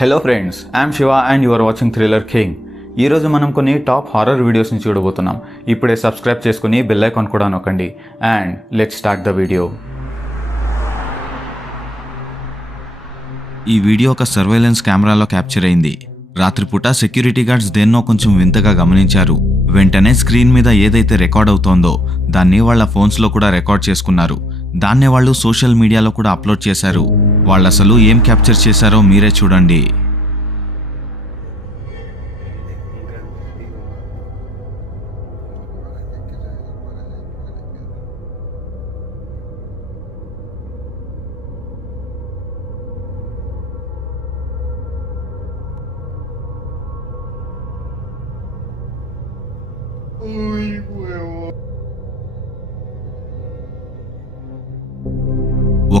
Hello friends I'm Shiva and you are watching thriller king ఈరోజు మనం కొన్ని top horror వీడియోస్ని చూడబోతున్నాం. ఇప్పుడే సబ్స్క్రైబ్ చేసుకుని బెల్ ఐకాన్ కూడా నొక్కండి. And let start the video ఈ వీడియో ఒక సర్వేలెన్స్ కెమెరాలో క్యాప్చర్ అయింది. రాత్రిపూట సెక్యూరిటీ గార్డ్స్ దేన్నో కొంచెం వింతగా గమనించారు. వెంటనే స్క్రీన్ మీద ఏదైతే రికార్డ్ అవుతోందో దాన్ని వాళ్ళ ఫోన్స్లో కూడా రికార్డ్ చేసుకున్నారు. దాన్నే వాళ్ళు సోషల్ మీడియాలో కూడా అప్లోడ్ చేశారు. వాళ్ళసలు ఏం క్యాప్చర్ చేశారో మీరే చూడండి.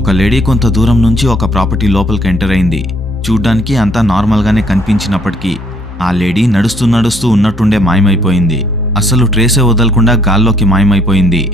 ఒక లేడీ కొంత దూరం నుంచి ఒక ప్రాపర్టీ లోపలికి ఎంటర్ అయింది. చూడ్డానికి అంతా నార్మల్గానే కనిపించినప్పటికీ ఆ లేడీ నడుస్తూ నడుస్తూ ఉన్నట్టుండే మాయమైపోయింది. అసలు ట్రేసే వదలకుండా గాల్లోకి మాయమైపోయింది.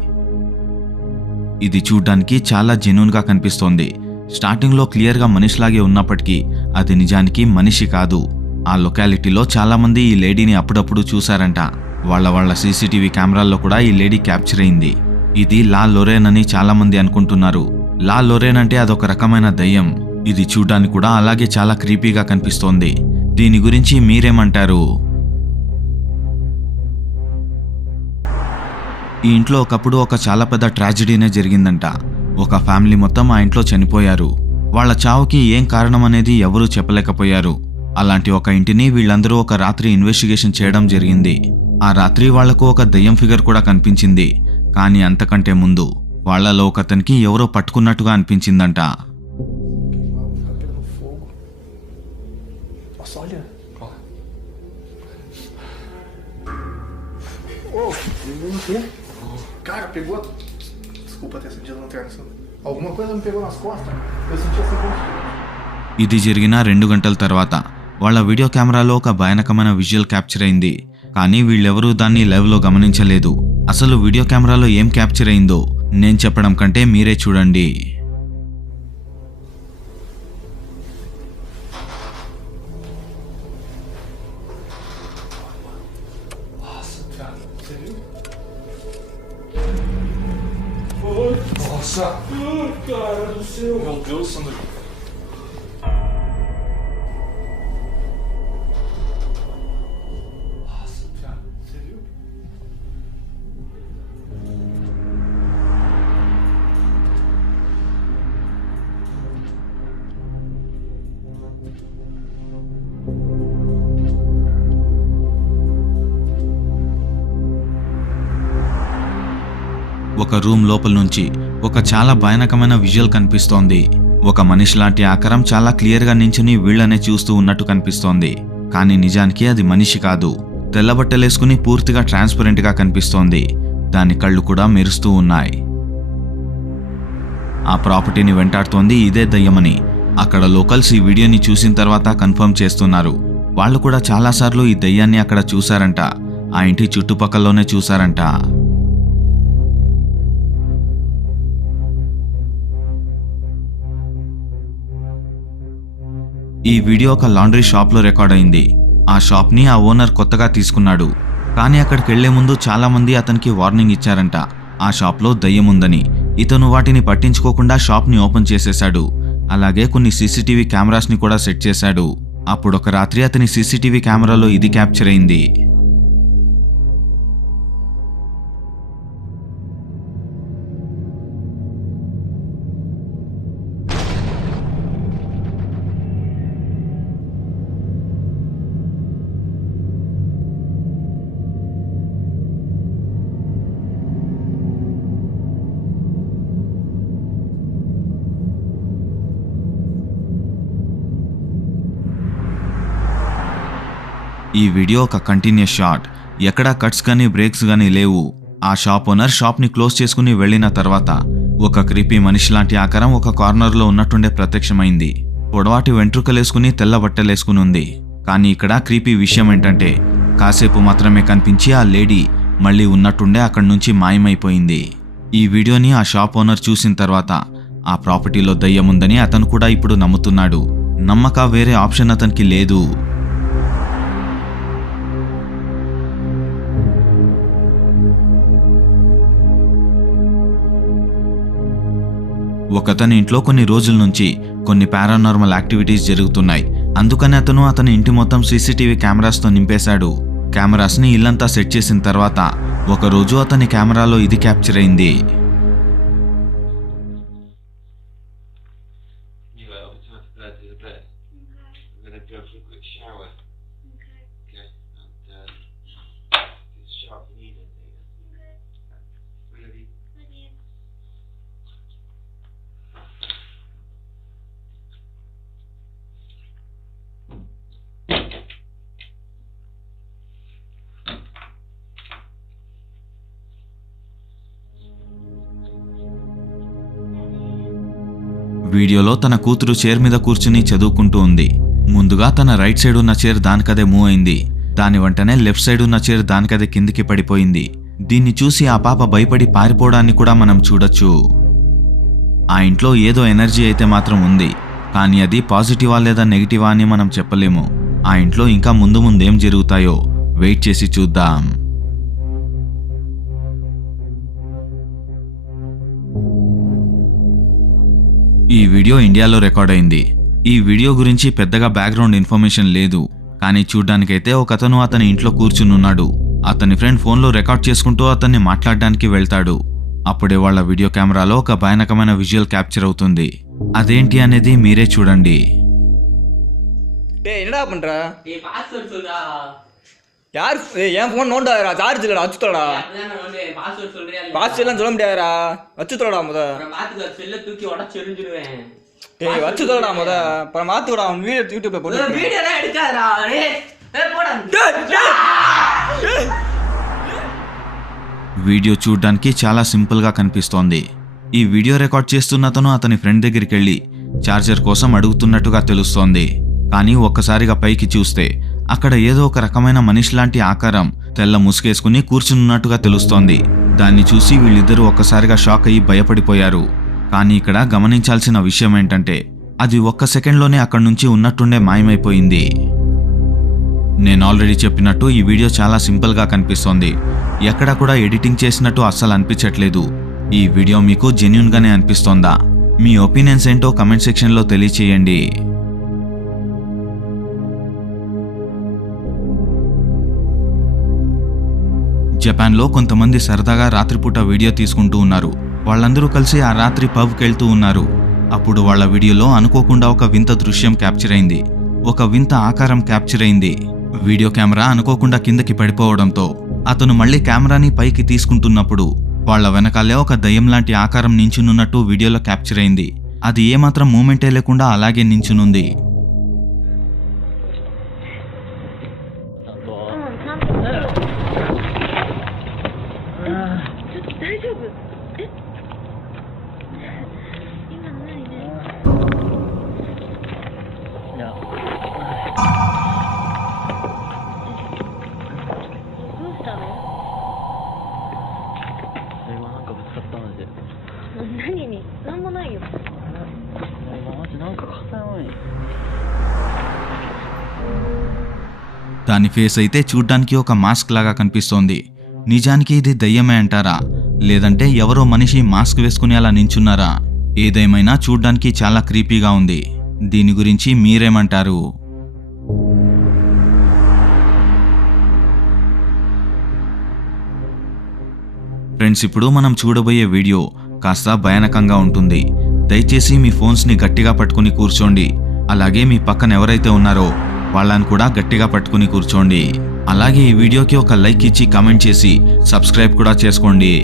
ఇది చూడ్డానికి చాలా జెన్యున్గా కనిపిస్తోంది. స్టార్టింగ్లో క్లియర్గా మనిషిలాగే ఉన్నప్పటికీ అది నిజానికి మనిషి కాదు. ఆ లొకాలిటీలో చాలామంది ఈ లేడీని అప్పుడప్పుడు చూశారంట. వాళ్ళ వాళ్ళ సీసీటీవీ కెమెరాల్లో కూడా ఈ లేడీ క్యాప్చర్ అయింది. ఇది లా లొరేన్ అని చాలామంది అనుకుంటున్నారు. లా లొరేన్ అంటే అదొక రకమైన దయ్యం. ఇది చూడ్డానికి కూడా అలాగే చాలా క్రీపీగా కనిపిస్తోంది. దీని గురించి మీరేమంటారు? ఈ ఇంట్లో ఒకప్పుడు ఒక చాలా పెద్ద ట్రాజడీనే జరిగిందంట. ఒక ఫ్యామిలీ మొత్తం ఆ ఇంట్లో చనిపోయారు. వాళ్ళ చావుకి ఏం కారణం అనేది ఎవరూ చెప్పలేకపోయారు. అలాంటి ఒక ఇంటిని వీళ్ళందరూ ఒక రాత్రి ఇన్వెస్టిగేషన్ చేయడం జరిగింది. ఆ రాత్రి వాళ్ళకు ఒక దయ్యం ఫిగర్ కూడా కనిపించింది. కానీ అంతకంటే ముందు వాళ్ళలో ఒకతనికి ఎవరో పట్టుకున్నట్టుగా అనిపించిందంట. ఇది జరిగిన రెండు గంటల తర్వాత. వాళ్ళ వీడియో కెమెరాలో ఒక భయానకమైన విజువల్ క్యాప్చర్ అయింది. కానీ వీళ్ళెవరూ దాన్ని లైవ్లో గమనించలేదు. అసలు వీడియో కెమెరాలో ఏం క్యాప్చర్ అయిందో. నేను చెప్పడం కంటే మీరే చూడండి Meu Deus, Sandro. ఒక రూమ్ లోపల నుంచి ఒక చాలా భయానకమైన విజువల్ కనిపిస్తోంది. ఒక మనిషి లాంటి ఆకారం చాలా క్లియర్గా నించుని వీళ్ళనే చూస్తూ ఉన్నట్టు కనిపిస్తోంది. కానీ నిజానికి అది మనిషి కాదు. తెల్లబట్టలేసుకుని పూర్తిగా ట్రాన్స్పరెంట్గా కనిపిస్తోంది. దాని కళ్ళు కూడా మెరుస్తూ ఉన్నాయి. ఆ ప్రాపర్టీని వెంటాడుతోంది ఇదే దయ్యమని. అక్కడ లోకల్స్ ఈ వీడియోని చూసిన తర్వాత కన్ఫర్మ్ చేస్తున్నారు. వాళ్ళు కూడా చాలాసార్లు ఈ దయ్యాన్ని అక్కడ చూశారంట. ఆ ఇంటి చుట్టుపక్కలలోనే చూశారంట. ఈ వీడియో ఒక లాండ్రీ షాప్లో రికార్డ్ అయింది. ఆ షాప్ని ఆ ఓనర్ కొత్తగా తీసుకున్నాడు. కానీ అక్కడికి వెళ్ళే ముందు చాలామంది అతనికి వార్నింగ్ ఇచ్చారంట. ఆ షాప్లో దయ్యముందని ఇతను వాటిని పట్టించుకోకుండా షాప్ని ఓపెన్ చేసేశాడు. అలాగే కొన్ని సీసీటీవీ కెమెరాస్ని కూడా సెట్ చేశాడు. అప్పుడొక రాత్రి అతని సీసీటీవీ కెమెరాలో ఇది క్యాప్చర్ అయింది. ఈ వీడియో ఒక కంటిన్యూస్ షాట్ ఎక్కడా కట్స్ కానీ బ్రేక్స్ కానీ లేవు. ఆ షాప్ ఓనర్ షాప్ని క్లోజ్ చేసుకుని వెళ్ళిన తర్వాత ఒక క్రీపీ మనిషి లాంటి ఆకారం ఒక కార్నర్లో ఉన్నట్టుండే ప్రత్యక్షమైంది. పొడవాటి వెంట్రుకలేసుకుని తెల్ల బట్టలేసుకుని ఉంది. కానీ ఇక్కడ క్రీపీ విషయం ఏంటంటే కాసేపు మాత్రమే కనిపించి ఆ లేడీ మళ్ళీ ఉన్నట్టుండే అక్కడి నుంచి మాయమైపోయింది. ఈ వీడియోని ఆ షాప్ ఓనర్ చూసిన తర్వాత ఆ ప్రాపర్టీలో దయ్యముందని అతను కూడా ఇప్పుడు నమ్ముతున్నాడు. నమ్మక వేరే ఆప్షన్ అతనికి లేదు. ఒకతని ఇంట్లో కొన్ని రోజుల నుంచి కొన్ని పారానార్మల్ యాక్టివిటీస్ జరుగుతున్నాయి. అందుకని అతను అతని ఇంటి మొత్తం సీసీటీవీ కెమెరాస్తో నింపేశాడు. కెమెరాస్ని ఇల్లంతా సెట్ చేసిన తర్వాత ఒకరోజు అతని కెమెరాలో ఇది క్యాప్చర్ అయింది. వీడియోలో తన కూతురు చైర్ మీద కూర్చుని చదువుకుంటూ ఉంది. ముందుగా తన రైట్ సైడ్ ఉన్న చైర్ దానికదే మూవ్ అయింది. దాని వెంటనే లెఫ్ట్ సైడ్ ఉన్న చైర్ దానికదే కిందికి పడిపోయింది. దీన్ని చూసి ఆ పాప భయపడి పారిపోవడాన్ని కూడా మనం చూడొచ్చు. ఆ ఇంట్లో ఏదో ఎనర్జీ అయితే మాత్రం ఉంది. కానీ అది పాజిటివా లేదా నెగిటివా అని మనం చెప్పలేము. ఆ ఇంట్లో ఇంకా ముందు ముందు ఏం జరుగుతాయో వెయిట్ చేసి చూద్దాం. ఈ వీడియో ఇండియాలో రికార్డ్ అయింది. ఈ వీడియో గురించి పెద్దగా బ్యాక్గ్రౌండ్ ఇన్ఫర్మేషన్ లేదు. కానీ చూడ్డానికైతే ఒకతను అతని ఇంట్లో కూర్చునున్నాడు. అతని ఫ్రెండ్ ఫోన్లో రికార్డ్ చేసుకుంటూ అతన్ని మాట్లాడడానికి వెళ్తాడు. అప్పుడే వాళ్ళ వీడియో కెమెరాలో ఒక భయానకమైన విజువల్ క్యాప్చర్ అవుతుంది. అదేంటి అనేది మీరే చూడండి. யார் ஏய், என் ஃபோன் நோண்டாதடா சார்ஜ் இல்லடா வச்சு தொலைடா அப்பதான் நான் வந்து பாஸ்வேர்ட் சொல்றியா பாஸ் எல்லாம் சொல்ல முடியாதுடா வச்சு தொலைடா முத அப்புறம் பாத்துக்க செல்ல தூக்கி உடச்சு எரிஞ்சிடுவேன் டேய் வச்சு தொலைடா முத அப்புறம் மாத்துக்கடா அவன் வீடியோ யூடியூப்ல போட்டு வீடியோ எல்லாம் எடுக்காதடா டேய் ஏய் போடா వీడియో చూడ్డానికి చాలా సింపుల్గా కనిపిస్తోంది ఈ వీడియో రికార్డ్ చేస్తున్న అతను అతని ఫ్రెండ్ దగ్గరికి వెళ్ళి ఛార్జర్ కోసం అడుగుతున్నట్టుగా తెలుస్తోంది కానీ ఒక్కసారిగా పైకి చూస్తే అక్కడ ఏదో ఒక రకమైన మనిషి లాంటి ఆకారం తెల్ల ముసుగేసుకుని కూర్చున్నట్టుగా తెలుస్తోంది. దాన్ని చూసి వీళ్ళిద్దరూ ఒక్కసారిగా షాక్ అయ్యి భయపడిపోయారు. కానీ ఇక్కడ గమనించాల్సిన విషయం ఏంటంటే అది ఒక్క సెకండ్లోనే అక్కడి నుంచి ఉన్నట్టుండే మాయమైపోయింది. నేను ఆల్రెడీ చెప్పినట్టు ఈ వీడియో చాలా సింపుల్గా కనిపిస్తోంది. ఎక్కడ కూడా ఎడిటింగ్ చేసినట్టు అస్సలు అనిపించట్లేదు. ఈ వీడియో మీకు జెన్యున్గానే అనిపిస్తోందా? మీ ఒపీనియన్స్ ఏంటో కమెంట్ సెక్షన్లో తెలియచేయండి. జపాన్లో కొంతమంది సరదాగా రాత్రిపూట వీడియో తీసుకుంటూ ఉన్నారు. వాళ్ళందరూ కలిసి ఆ రాత్రి పబ్కి వెళ్తూ ఉన్నారు. అప్పుడు వాళ్ళ వీడియోలో అనుకోకుండా ఒక వింత దృశ్యం క్యాప్చర్ అయింది. ఒక వింత ఆకారం క్యాప్చర్ అయింది. వీడియో కెమెరా అనుకోకుండా కిందకి పడిపోవడంతో అతను మళ్ళీ కెమెరాని పైకి తీసుకుంటున్నప్పుడు వాళ్ళ వెనకాలే ఒక దయ్యం లాంటి ఆకారం నించునున్నట్టు వీడియోలో క్యాప్చర్ అయింది. అది ఏమాత్రం మూమెంటే లేకుండా అలాగే నించునుంది. なんもないよ今マジなんか硬いもんదాని ఫేస్ అయితే చూడ్డానికి ఒక మాస్క్ లాగా కనిపిస్తోంది నిజానికి ఇది దయ్యమే అంటారా లేదంటే ఎవరో మనిషి మాస్క్ వేసుకుని అలా నించున్నారా ఏదేమైనా చూడ్డానికి చాలా క్రీపీగా ఉంది దీని గురించి మీరేమంటారు ఫ్రెండ్స్ ఇప్పుడు మనం చూడబోయే వీడియో కాస్త భయానకంగా ఉంటుంది. దయచేసి మీ ఫోన్స్ని గట్టిగా పట్టుకుని కూర్చోండి. అలాగే మీ పక్కన ఎవరైతే ఉన్నారో వాళ్ళని కూడా గట్టిగా పట్టుకుని కూర్చోండి. అలాగే ఈ వీడియోకి ఒక లైక్ ఇచ్చి కామెంట్ చేసి సబ్స్క్రైబ్ కూడా చేసుకోండి.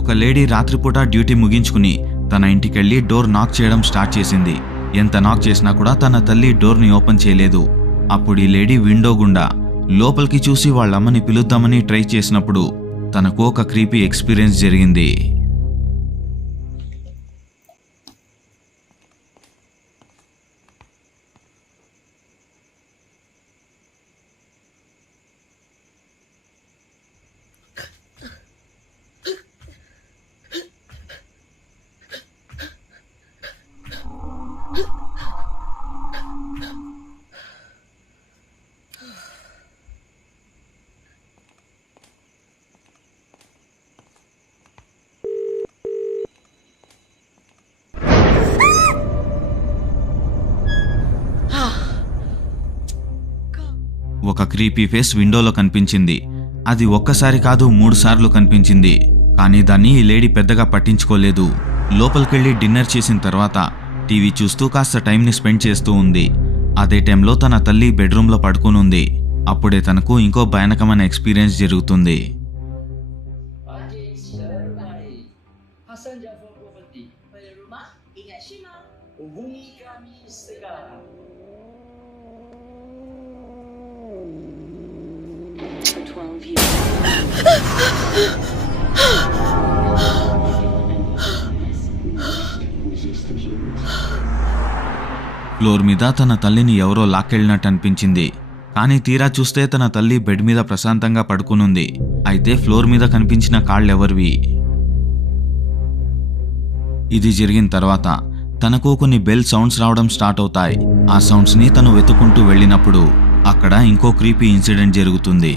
ఒక లేడీ రాత్రిపూట డ్యూటీ ముగించుకుని తన ఇంటికెళ్ళి డోర్ నాక్ చేయడం స్టార్ట్ చేసింది. ఎంత నాక్ చేసినా కూడా తన తల్లి డోర్ని ఓపెన్ చేయలేదు. అప్పుడు ఈ లేడీ విండో గుండా లోపలికి చూసి వాళ్ళమ్మని పిలుద్దామని ట్రై చేసినప్పుడు తనకు ఒక క్రీపీ ఎక్స్పీరియన్స్ జరిగింది. క్రీపీ ఫేస్ విండోలో కనిపించింది. అది ఒక్కసారి కాదు మూడు సార్లు కనిపించింది. కానీ దాన్ని ఈ లేడీ పెద్దగా పట్టించుకోలేదు. లోపలికెళ్ళి డిన్నర్ చేసిన తర్వాత టీవీ చూస్తూ కాస్త టైంని స్పెండ్ చేస్తూ ఉంది. అదే టైంలో తన తల్లి బెడ్రూమ్లో పడుకుని ఉంది అప్పుడే తనకు ఇంకో భయానకమైన ఎక్స్పీరియన్స్ జరుగుతుంది. For 12 years. ఫ్లోర్ మీద తన తల్లిని ఎవరో లాక్కెళ్ళినట్టు అనిపించింది. కానీ తీరా చూస్తే తన తల్లి బెడ్ మీద ప్రశాంతంగా పడుకునుంది. అయితే ఫ్లోర్ మీద కనిపించిన కాళ్ళెవరివి? ఇది జరిగిన తర్వాత తనకు కొన్ని బెల్ సౌండ్స్ రావడం స్టార్ట్ అవుతాయి. ఆ సౌండ్స్ని తను వెతుకుంటూ వెళ్ళినప్పుడు అక్కడ ఇంకో క్రీపీ ఇన్సిడెంట్ జరుగుతుంది.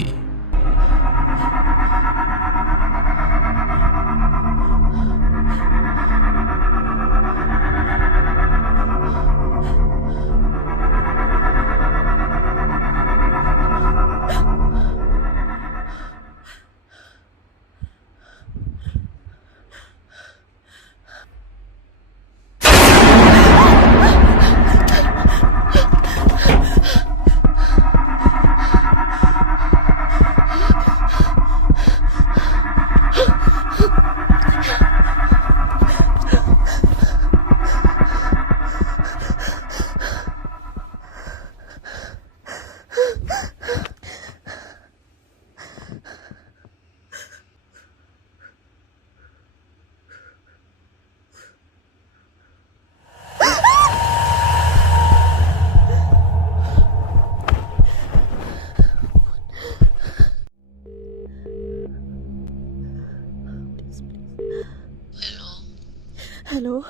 Halo.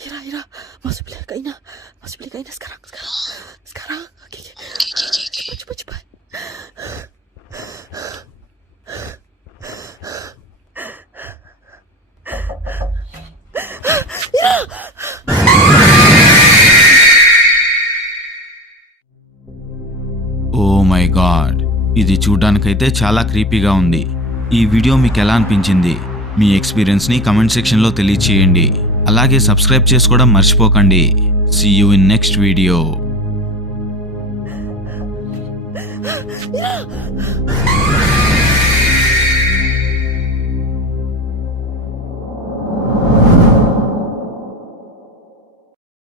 Ira, Ira. Masuk bilik Kak Ina. Masuk bilik Kak Ina sekarang, sekarang. Sekarang. Okey, okey. Cepat, cepat, cepat. Ira! Oh my god ఇది చూడ్డానికైతే చాలా క్రీపీగా ఉంది ఈ వీడియో మీకు ఎలా అనిపించింది మీ ఎక్స్పీరియన్స్ని కమెంట్ సెక్షన్లో తెలియచేయండి. అలాగే సబ్స్క్రైబ్ చేసుకోవడం మర్చిపోకండి. See you in next video